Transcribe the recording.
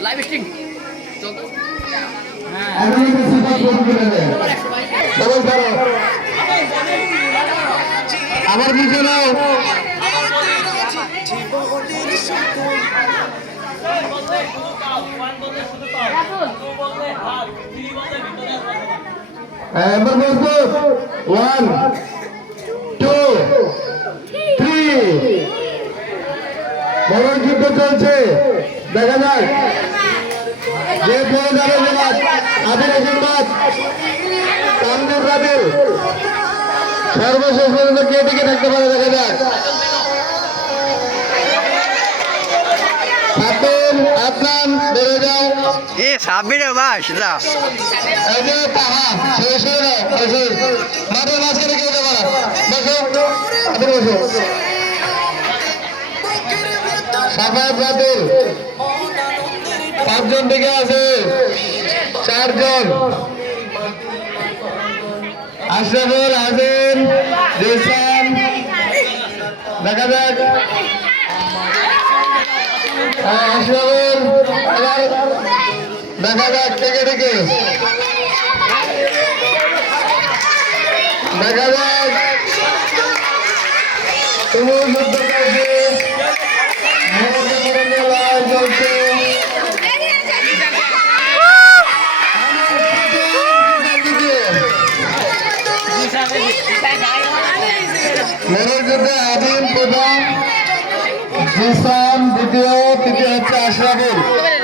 Live stream চলতো হ্যাঁ। সবাই ধরো আমার পিছনে এবার বলব ওয়ান টু থ্রি বড় যুদ্ধ চলছে। দেখা যাক যে জেলার আদির আশীর্বাদ তানভীর রাবির সর্বশেষ পর্যন্ত কে টিকে থাকতে পারে দেখা যাক সাতুন আদনান বেড়ে যাও। এ সাব্বিরে বাস যা। এই যে তাহা শেষ হয়ে যাও মাঠের মাঝখানে কেউ যাবে না বসো বসো বাতিল পাঁচজন দিকে আছে চারজন। আশরাফুল হাসিন রিসান দেখা যাক। হ্যাঁ, আশরাফুল এবার দেখা যাক থেকে থেকে দেখা যাক। তুমুল যুদ্ধ চলছে। মেরুর যুদ্ধে আদিম প্রধান জিসান দ্বিতীয় তৃতীয় হচ্ছে আশরাফুল।